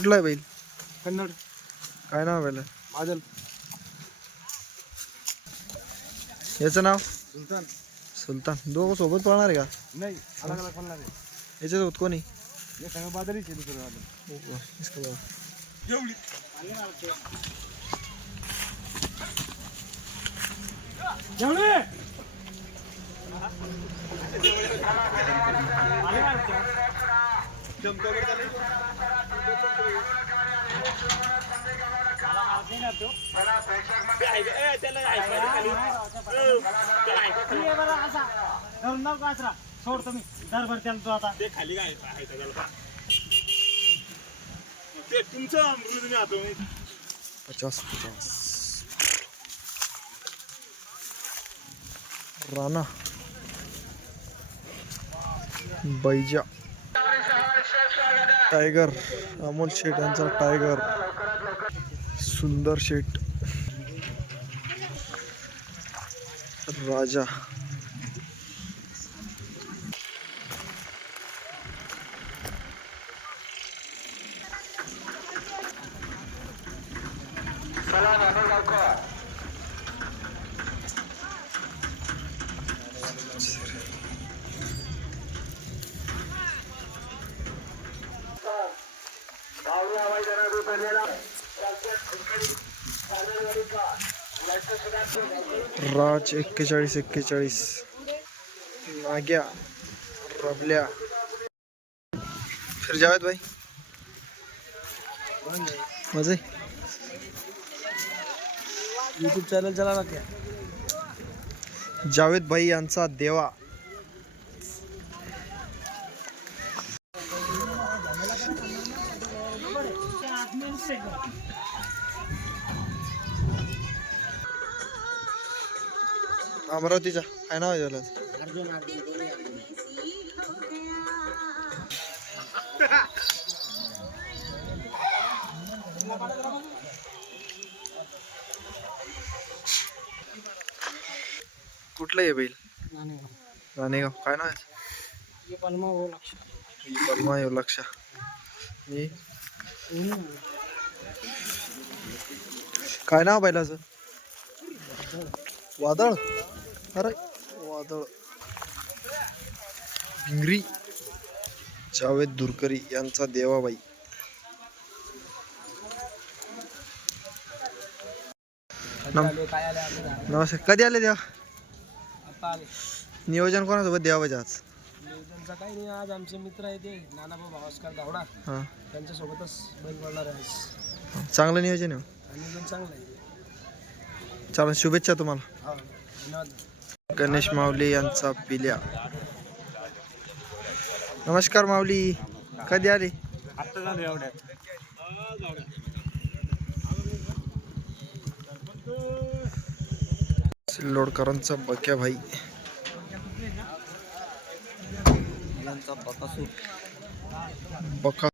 कुठला आहे बैल? कन्नड. काय नाव बैला माजल. याचं नाव? सुलतान. सुलतान. दोघं सोबत पळणार आहे का? नाही अलग अलग पडणार आहे. याच्यासोबत कोणी? हे सगळं बाजारीच आहे दुसरं बाजार इसका बाबा. सोड तुम्ही दरभर त्याला तो आता ते खाली काय आहे त्याला ते तुमचं अमृत आता पचास पचास राणा बैजा. टायगर अमोल शेठ यांचा टायगर. सुंदर शेठ. राजा. राज एक्केचाळीस एक्केचाळीस. नाग्या रबल्या. फिर जावेद भाई. मजे. यूट्यूब चॅनल चला क्या? जावेद भाई यांचा देवा. अमरावतीचा काय नाव आहे त्याला? कुठलं आहे बैल? राणेगाव. काय नाव आहे? परमा येऊ लक्ष मी काय नाव बैलाचं? वादळ? अरे वादळ. भिंगरी जावेद दुरकरी यांचा देवाबाई. नम- नमस्कार. कधी आले देवा? नियोजन कोणासोबत देवाबाई आज? काही नाही आज आमचे मित्र आहे ते. नानाभाऊ भावस्कर गावडा. हां. त्यांच्यासोबतच बैल बोलणार आहे चांगलं नियोजन आहे चांगलं आहे. चालेल शुभेच्छा तुम्हाला. गणेश माऊली यांचा पिल्या. नमस्कार माऊली कधी आली? सिल्लोडकरांचा बक्या भाई. बका